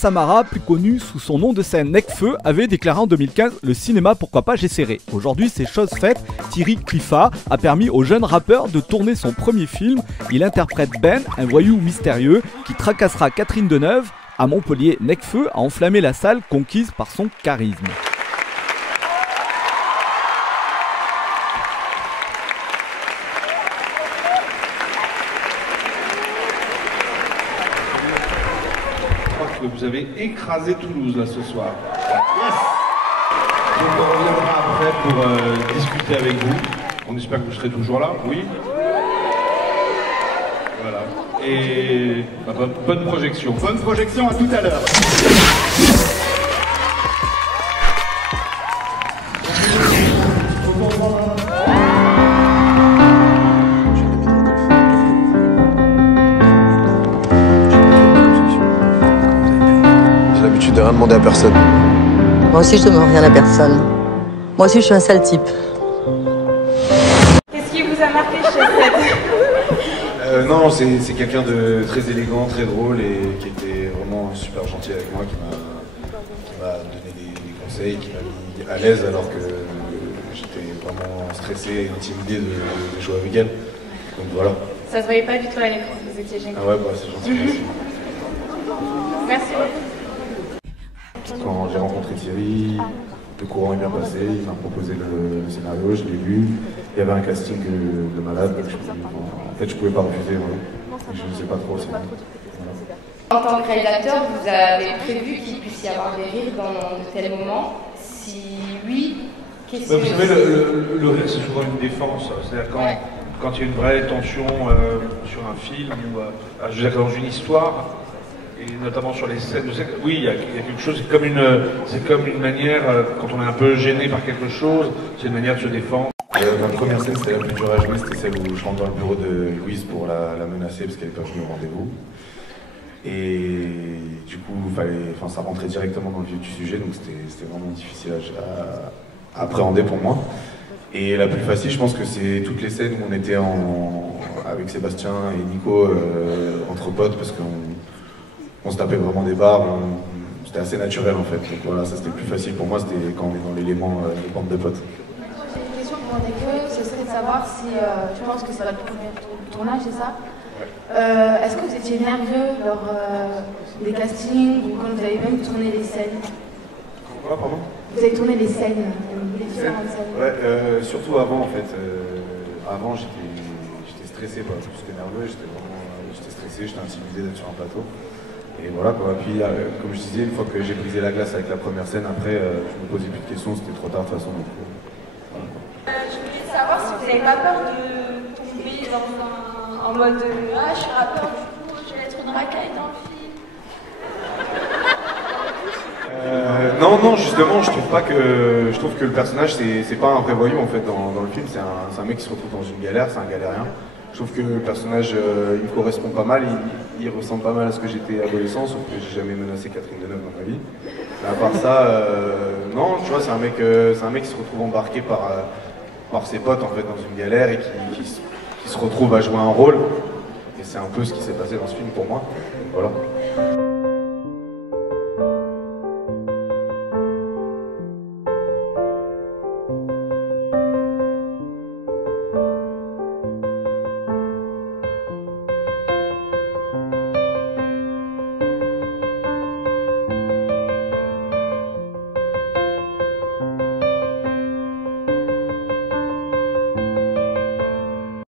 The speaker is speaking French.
Samara, plus connu sous son nom de scène Necfeu, avait déclaré en 2015 « Le cinéma, pourquoi pas, j'essaierai ». Aujourd'hui, c'est chose faite. Thierry Cliffat a permis au jeune rappeur de tourner son premier film. Il interprète Ben, un voyou mystérieux qui tracassera Catherine Deneuve. À Montpellier, Necfeu a enflammé la salle conquise par son charisme. Vous avez écrasé Toulouse là ce soir. Yes. Donc on reviendra après pour discuter avec vous. On espère que vous serez toujours là, oui. Voilà. Et bonne projection. Bonne projection, à tout à l'heure. J'ai l'habitude de rien demander à personne. Moi aussi, je demande rien à personne. Moi aussi, je suis un sale type. Qu'est-ce qui vous a marqué chez Seth? Non, c'est quelqu'un de très élégant, très drôle et qui était vraiment super gentil avec moi, qui m'a donné des conseils, qui m'a mis à l'aise alors que j'étais vraiment stressé et intimidé de jouer avec elle. Donc voilà. Ça se voyait pas du tout à l'écran, vous étiez gêné. Ah ouais, bah, c'est gentil, merci. Merci beaucoup. Quand j'ai rencontré Thierry, le courant est bien passé, il m'a proposé le scénario, je l'ai lu, il y avait un casting de malade, donc en fait je pouvais pas refuser, voilà. Je ne sais pas trop. Voilà. En tant que réalisateur, vous avez prévu qu'il puisse y avoir des rires dans de tels moments? Si oui, qu'est-ce que... Vous savez, le rire c'est souvent une défense, c'est-à-dire quand il y a une vraie tension sur un film, ou je veux dire dans une histoire, et notamment sur les scènes de sexe, oui, il y a quelque chose, c'est comme une manière, quand on est un peu gêné par quelque chose, c'est une manière de se défendre. Ma première scène, c'était la plus dure à jouer, c'était celle où je rentre dans le bureau de Louise pour la menacer parce qu'elle n'est pas venue au rendez-vous. Et du coup, ça rentrait directement dans le vif du sujet, donc c'était vraiment difficile à appréhender pour moi. Et la plus facile, je pense que c'est toutes les scènes où on était avec Sébastien et Nico entre potes, parce qu'on se tapait vraiment des barres, c'était assez naturel en fait. Donc voilà, ça c'était plus facile pour moi, c'était quand on est dans l'élément de bande de potes. J'ai une question pour Necfeu, ce serait de savoir si tu penses que c'est votre premier tournage, c'est ça? Est-ce que vous étiez nerveux lors des castings ou quand vous avez même tourné les scènes? Quoi, pardon? Vous avez tourné les scènes, les différentes scènes? Ouais, surtout avant en fait. Avant j'étais stressé, pas plus que nerveux, j'étais stressé, j'étais intimidé d'être sur un plateau. Et voilà quoi. Puis comme je disais, une fois que j'ai brisé la glace avec la première scène, après je me posais plus de questions, c'était trop tard de toute façon. Donc, voilà. Je voulais savoir si vous n'avez pas peur de tomber en mode ah, je suis rappeur, du coup, je vais être une racaille dans le film. Non, justement, je trouve que le personnage, c'est pas un vrai voyou en fait dans le film, c'est un mec qui se retrouve dans une galère, c'est un galérien. Je trouve que le personnage, il me correspond pas mal, il ressemble pas mal à ce que j'étais adolescent, sauf que j'ai jamais menacé Catherine Deneuve dans ma vie. Mais à part ça, non, tu vois, c'est un mec qui se retrouve embarqué par ses potes en fait dans une galère et qui se retrouve à jouer un rôle. Et c'est un peu ce qui s'est passé dans ce film pour moi. Voilà.